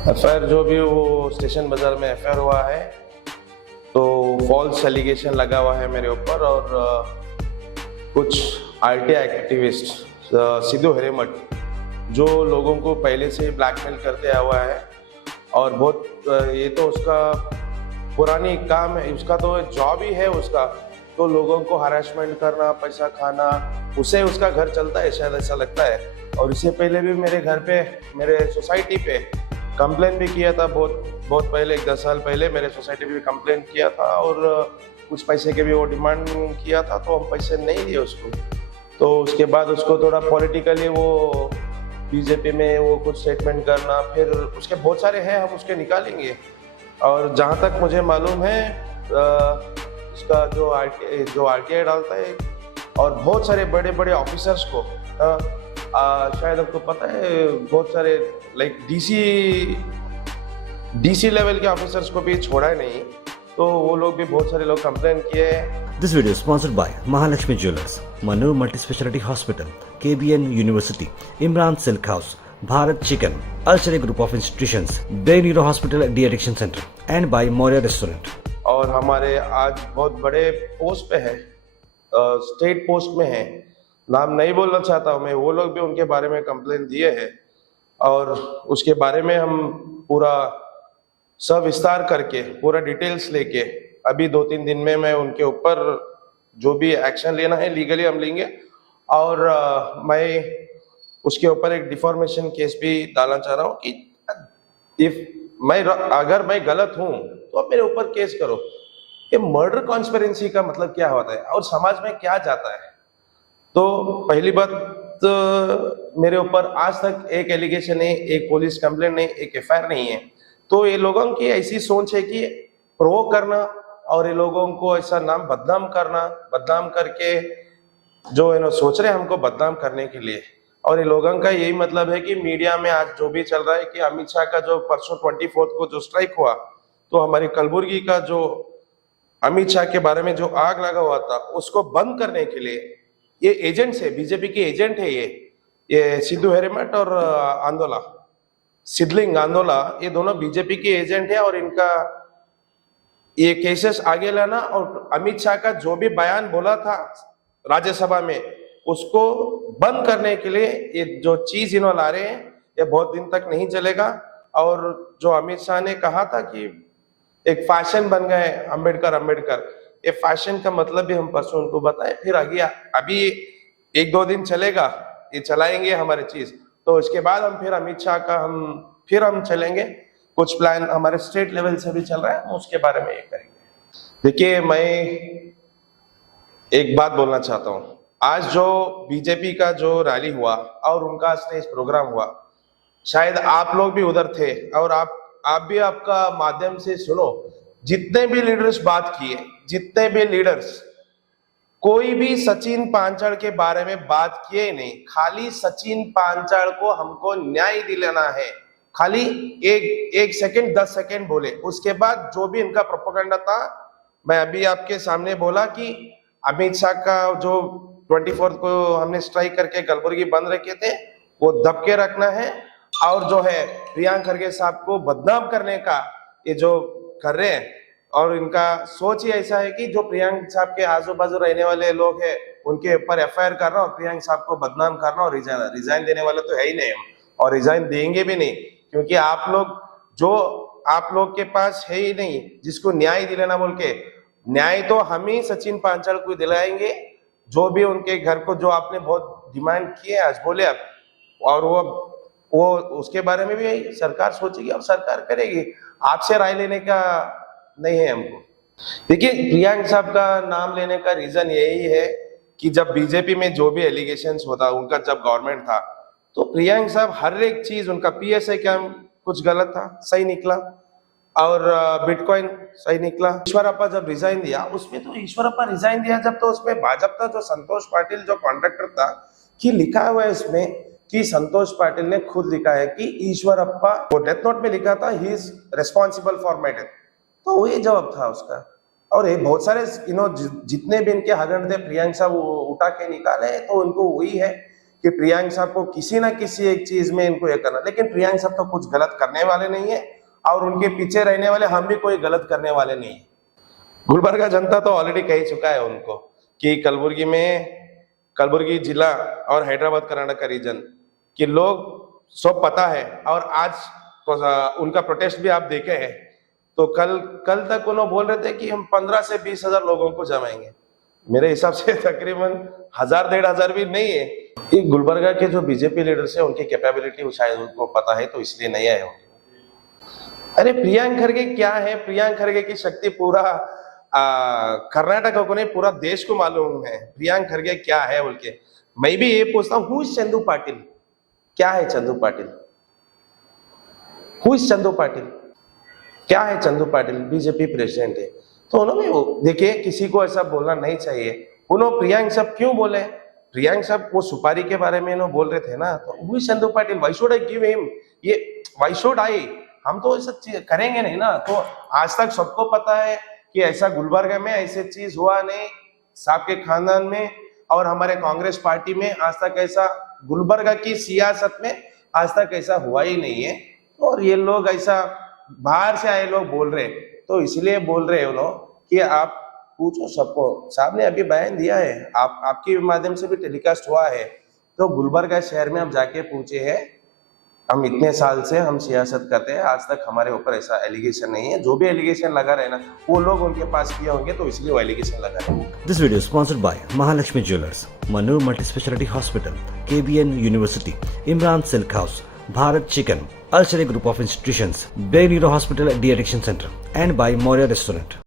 FIR जो भी वो स्टेशन बाजार में एफआईआर हुआ है, तो फॉल्स एलिगेशन लगा हुआ है मेरे ऊपर। और कुछ आरटीआई एक्टिविस्ट सिद्धू हिरेमठ जो लोगों को पहले से ब्लैकमेल करते आया हुआ है। और बहुत ये तो उसका पुरानी काम है, उसका तो जॉब ही है उसका। तो लोगों को हरासमेंट करना, पैसा खाना, उससे उसका घर चलता है शायद, ऐसा लगता है। और इससे पहले भी मेरे घर पे, मेरे सोसाइटी पे कंप्लेन भी किया था। बहुत पहले, 10 साल पहले मेरे सोसाइटी में भी कंप्लेन किया था। और कुछ पैसे के भी वो डिमांड किया था, तो हम पैसे नहीं दिए उसको। तो उसके बाद उसको थोड़ा पॉलिटिकली वो बीजेपी में वो कुछ स्टेटमेंट करना, फिर उसके बहुत सारे हैं, हम उसके निकालेंगे। और जहाँ तक मुझे मालूम है उसका जो आरटीआई डालता है, और बहुत सारे बड़े बड़े ऑफिसर्स को शायद आपको पता है, बहुत सारे लाइक डीसी लेवल के ऑफिसर्स को भी छोड़ा है नहीं। तो वो लोग भी, बहुत सारे लोग कंप्लेन किए हैं। This video is sponsored by Mahalakshmi Jewelers, Manu Multispeciality Hospital, KBN University, Imran Silk House, Bharat Chicken, Alchemy Group of Institutions, Bay Neuro Hospital De-Addiction Center, and by Moria Restaurant. और हमारे आज बहुत बड़े post पे है, state post में है, नाम नहीं बोलना चाहता हूँ मैं। वो लोग भी उनके बारे में कंप्लेन दिए हैं, और उसके बारे में हम पूरा सविस्तार करके, पूरा डिटेल्स लेके अभी 2-3 दिन में मैं उनके ऊपर जो भी एक्शन लेना है लीगली हम लेंगे। और मैं उसके ऊपर एक डिफॉर्मेशन केस भी डालना चाह रहा हूँ कि अगर मैं गलत हूँ तो आप मेरे ऊपर केस करो। ये मर्डर कॉन्स्पिरेंसी का मतलब क्या होता है और समाज में क्या जाता है। तो पहली बात, मेरे ऊपर आज तक एक एलिगेशन नहीं, एक पुलिस कंप्लेंट नहीं, एक एफआईआर नहीं है। तो ये लोगों की ऐसी सोच है कि प्रोवोक करना, और ये लोगों को ऐसा नाम बदनाम करना, बदनाम करके जो सोच रहे हैं हमको बदनाम करने के लिए। और ये लोगों का यही मतलब है कि मीडिया में आज जो भी चल रहा है कि अमित शाह का जो परसों 24 को जो स्ट्राइक हुआ, तो हमारी कलबुर्गी का जो अमित शाह के बारे में जो आग लगा हुआ था, उसको बंद करने के लिए ये एजेंट्स है, बीजेपी के एजेंट है ये सिद्धू हिरेमठ और आंदोला, सिद्धलिंग आंदोला, ये दोनों बीजेपी के एजेंट है। और इनका ये केसेस आगे लाना, और अमित शाह का जो भी बयान बोला था राज्यसभा में, उसको बंद करने के लिए ये जो चीज इन्होंने ला रहे हैं, ये बहुत दिन तक नहीं चलेगा। और जो अमित शाह ने कहा था कि एक फैशन बन गए अंबेडकर, ये फैशन का मतलब भी हम परसों उनको बताएं। फिर आगे अभी 1-2 दिन चलेगा, ये चलाएंगे हमारे चीज। तो इसके बाद हम फिर अमित शाह का हम चलेंगे। कुछ प्लान हमारे स्टेट लेवल से भी चल रहा है, हम उसके बारे में ये करेंगे। देखिए, मैं एक बात बोलना चाहता हूँ। आज जो बीजेपी का जो रैली हुआ और उनका स्टेज प्रोग्राम हुआ, शायद आप लोग भी उधर थे, और आप भी आपका माध्यम से सुनो। जितने भी लीडर्स बात किए, जितने भी लीडर्स, कोई भी सचिन पांचाल के बारे में बात किए नहीं। खाली सचिन पांचाल को हमको न्याय दिलाना है, खाली एक सेकंड 10 सेकंड बोले। उसके बाद जो भी इनका प्रोपेगेंडा था, मैं अभी आपके सामने बोला कि अमित शाह का जो 24 को हमने स्ट्राइक करके कलबुर्गी बंद रखे थे, वो दबके रखना है। और जो है प्रियंक खरगे साहब को बदनाम करने का ये जो कर रहे हैं, और इनका सोच ही ऐसा है कि जो प्रियंक साहब के आजू बाजू रहने वाले लोग हैं, उनके ऊपर एफआईआर करना और प्रियंक साहब को बदनाम करना, और रिजाइन देने वाले तो है ही नहीं हम, और रिजाइन देंगे भी नहीं। क्योंकि आप लोग के पास है ही नहीं जिसको न्याय दिलाना बोल के। न्याय तो हम ही सचिन पांचाल को दिलाएंगे, जो भी उनके घर को जो आपने बहुत डिमांड किए आज बोले आप, और वो उसके बारे में भी सरकार सोचेगी और सरकार करेगी। आपसे राय लेने का नहीं है हमको। देखिए, प्रियंक साहब का नाम लेने का रीजन यही है कि जब बीजेपी में जो भी एलिगेशंस होता, उनका जब गवर्नमेंट था, तो प्रियंक साहब हर एक चीज, उनका पीएसआई कैम कुछ गलत था, सही निकला, और बिटकॉइन सही निकला। ईश्वरप्पा जब रिजाइन दिया, उसमें तो ईश्वरप्पा रिजाइन दिया जब, तो उसमें भाजपा जो संतोष पाटिल जो कॉन्ट्रैक्टर था, कि लिखा हुआ है इसमें कि संतोष पाटिल ने खुद लिखा है कि ईश्वरप्पा, वो डेथ नोट में लिखा था, he is responsible for my death. तो वो ये जवाब था उसका। और ये बहुत सारे जितने भी इनके हगंड थे, प्रियंक साहब उठा के निकाले, तो उनको वही है कि प्रियांक साहब को किसी ना किसी एक चीज में इनको ये करना, लेकिन प्रियांक साहब तो कुछ गलत करने वाले नहीं है और उनके पीछे रहने वाले हम भी कोई गलत करने वाले नहीं है। गुलबर्गा जनता तो ऑलरेडी कह चुका है उनको कि कलबुर्गी जिला और हैदराबाद कर्नाटक का रीजन कि लोग सब पता है। और आज उनका प्रोटेस्ट भी आप देखे हैं, तो कल तक उन्होंने बोल रहे थे कि हम 15 से 20 हजार लोगों को जमाएंगे। मेरे हिसाब से तकरीबन 1000-1500 भी नहीं है। ये गुलबर्गा के जो बीजेपी लीडर्स है उनकी कैपेबिलिटी शायद उनको पता है, तो इसलिए नहीं आए होंगे। अरे प्रियांक खरगे क्या है, प्रियांक खरगे की शक्ति पूरा कर्नाटक को नहीं पूरा देश को मालूम है प्रियांक खरगे क्या है बोल के। मैं भी ये पूछता हूँ, हु इज चंदू पाटिल? क्या है चंदू पाटिल? Who is Chandu Patil? क्या है चंदू पाटिल? बीजेपी प्रेसिडेंट है। तो उन्होंने वो देखिए, किसी को ऐसा बोलना नहीं चाहिए। उन्होंने प्रियांक साहब क्यों बोले? प्रियांक साहब वो सुपारी के बारे में इन्होंने बोल रहे थे ना, तो who is Chandu Patil? Why should I give him? ये व्हाई शुड आई? हम तो ऐसा करेंगे नहीं ना। तो आज तक सबको पता है कि ऐसा गुलबर्गा में ऐसे चीज हुआ नहीं, साहब के खानदान में और हमारे कांग्रेस पार्टी में आज तक ऐसा, गुलबर्गा की सियासत में आज तक ऐसा हुआ ही नहीं है। और ये लोग ऐसा बाहर से आए लोग बोल रहे, तो इसलिए बोल रहे हैं उन्होंने कि आप पूछो सबको। साहब ने अभी बयान दिया है, आपके माध्यम से भी टेलीकास्ट हुआ है, तो गुलबर्गा शहर में हम जाके पूछे हैं। हम इतने साल से हम सियासत करते हैं, आज तक हमारे ऊपर ऐसा एलिगेशन नहीं है। जो भी एलिगेशन लगा रहे ना, वो लोग उनके पास किए होंगे, तो इसलिए वो एलिगेशन लगा रहे हैं। This video is sponsored by Mahalakshmi Jewelers, Manur Multispeciality Hospital, KBN University, Imran Silk House, Bharat Chicken, Al Sharia Group of Institutions, Bay Neuro Hospital D Addiction Center, and by Moria Restaurant.